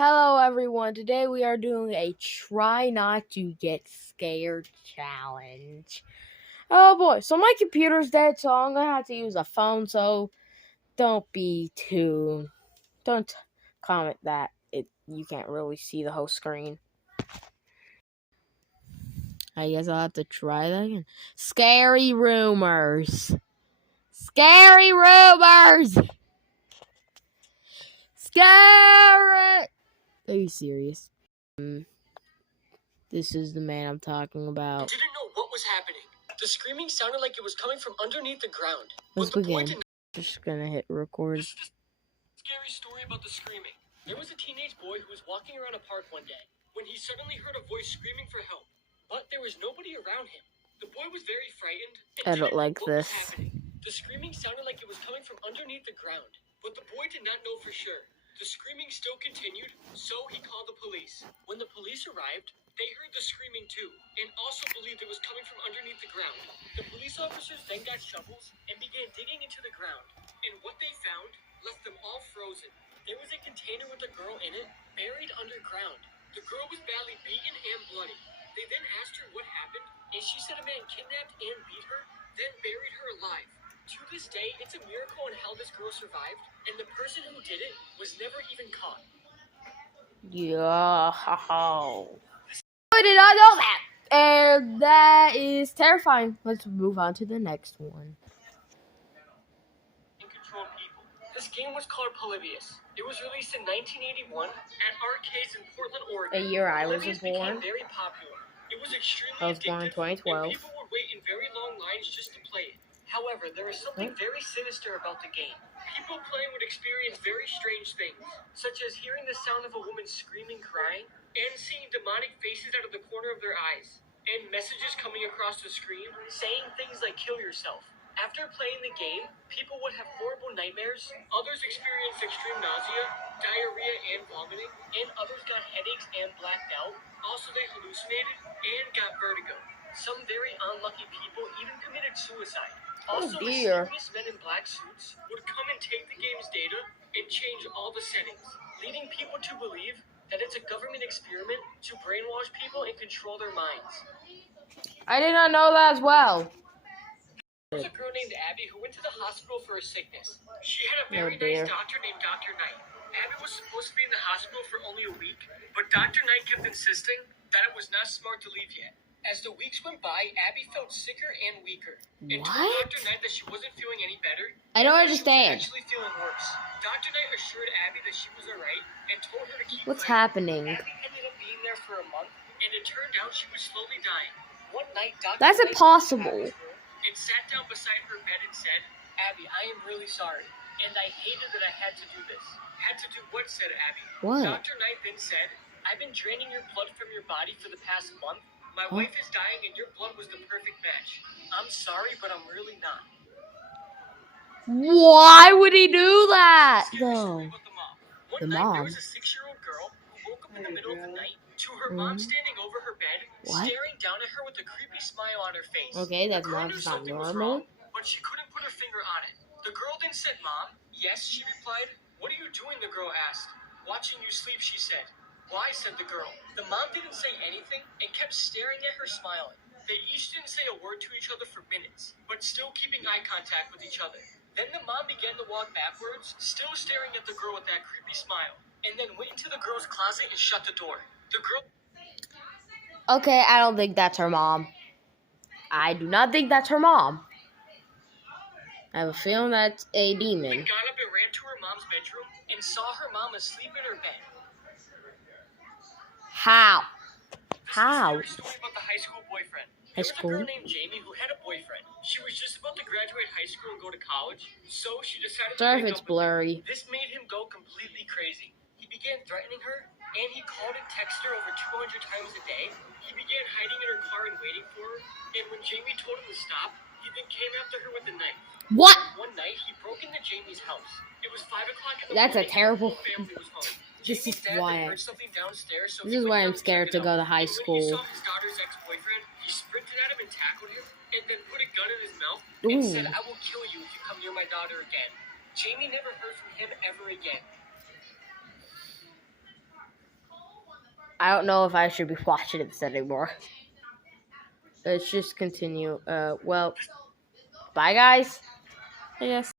Hello everyone, today we are doing a try not to get scared challenge. Oh boy, so my computer's dead, so I'm gonna have to use a phone, so don't comment that you can't really see the whole screen. I guess I'll have to try that again. Scary rumors. Scary rumors! Scary! Are you serious? This is the man I'm talking about. Didn't know what was happening. The screaming sounded like it was coming from underneath the ground. Let's begin. Just gonna hit record. This is a scary story about the screaming. There was a teenage boy who was walking around a park one day when he suddenly heard a voice screaming for help, but there was nobody around him. The boy was very frightened and I don't like this. was happening. The screaming sounded like it was coming from underneath the ground, but the boy did not know for sure. The screaming still continued, so he called the police. When the police arrived, they heard the screaming too, and also believed it was coming from underneath the ground. The police officers then got shovels and began digging into the ground, and what they found left them all frozen. There was a container with a girl in it, buried underground. The girl was badly beaten and bloody. They then asked her what happened, and she said a man kidnapped and beat her, then buried her alive. To this day, it's a miracle on how this girl survived, and the person who did it was never even caught. Yeah, I did not know that, and that is terrifying. Let's move on to the next one. Control people. This game was called Polybius. It was released in 1981 at arcades in Portland, Oregon. A year I was Polybius born. became very popular. It was extremely I was born in addictive, 2012. and people would wait in very long lines just to play it. However, there is something very sinister about the game. People playing would experience very strange things, such as hearing the sound of a woman screaming, crying, and seeing demonic faces out of the corner of their eyes, and messages coming across the screen saying things like "kill yourself." After playing the game, people would have horrible nightmares, others experienced extreme nausea, diarrhea, and vomiting, and others got headaches and blacked out. Also, they hallucinated and got vertigo. Some very unlucky people even committed suicide. Also, mysterious men in black suits would come and take the game's data and change all the settings, leading people to believe that it's a government experiment to brainwash people and control their minds. I did not know that as well. There was a girl named Abby who went to the hospital for a sickness. She had a very nice doctor named Dr. Knight. Abby was supposed to be in the hospital for only a week, but Dr. Knight kept insisting that it was not smart to leave yet. As the weeks went by, Abby felt sicker and weaker, and told Dr. Knight that she wasn't feeling any better. I don't understand. She was actually feeling worse. Dr. Knight assured Abby that she was alright and told her to keep What's fighting. happening? Abby ended up being there for a month, and it turned out she was slowly dying. One night, Dr. That's Knight impossible. and sat down beside her bed and said, "Abby, I am really sorry, and I hated that I had to do this." Had to do what? Said Abby. What? Dr. Knight then said, "I've been draining your blood from your body for the past month. My wife is dying, and your blood was the perfect match. I'm sorry, but I'm really not." Why would he do that, though? One night, there was a 6-year-old girl who woke up in the middle of the night to her mom standing over her bed, staring down at her with a creepy smile on her face. Okay, that's not normal. But she couldn't put her finger on it. The girl then said, "Mom?" "Yes," she replied. "What are you doing?" the girl asked. "Watching you sleep," she said. "Why?" said the girl. The mom didn't say anything and kept staring at her, smiling. They each didn't say a word to each other for minutes, but still keeping eye contact with each other. Then the mom began to walk backwards, still staring at the girl with that creepy smile, and then went into the girl's closet and shut the door. The girl... Okay, I don't think that's her mom. I do not think that's her mom. I have a feeling that's a demon. got up and ran to her mom's bedroom and saw her mom asleep in her bed. How? This is a story about the high school boyfriend. High school? There was a girl named Jamie who had a boyfriend. She was just about to graduate high school and go to college, so she decided to Sorry break if it's up with blurry. him. This made him go completely crazy. He began threatening her, and he called and texted her over 200 times a day. He began hiding in her car and waiting for her, and when Jamie told him to stop, he then came after her with a knife. What? One night, he broke into Jamie's house. It was 5 o'clock in the That's a morning, terrible... and the whole family was home. This is Jamie's dad why heard something downstairs, so this is why I'm scared to go to high When he school. saw his daughter's ex-boyfriend, he sprinted at him and tackled him, and then put a gun in his mouth and said, "I will kill you if you come near my daughter again." Jamie never heard from him ever again. I don't know if I should be watching this anymore. Let's just continue. Well, bye guys. Yes.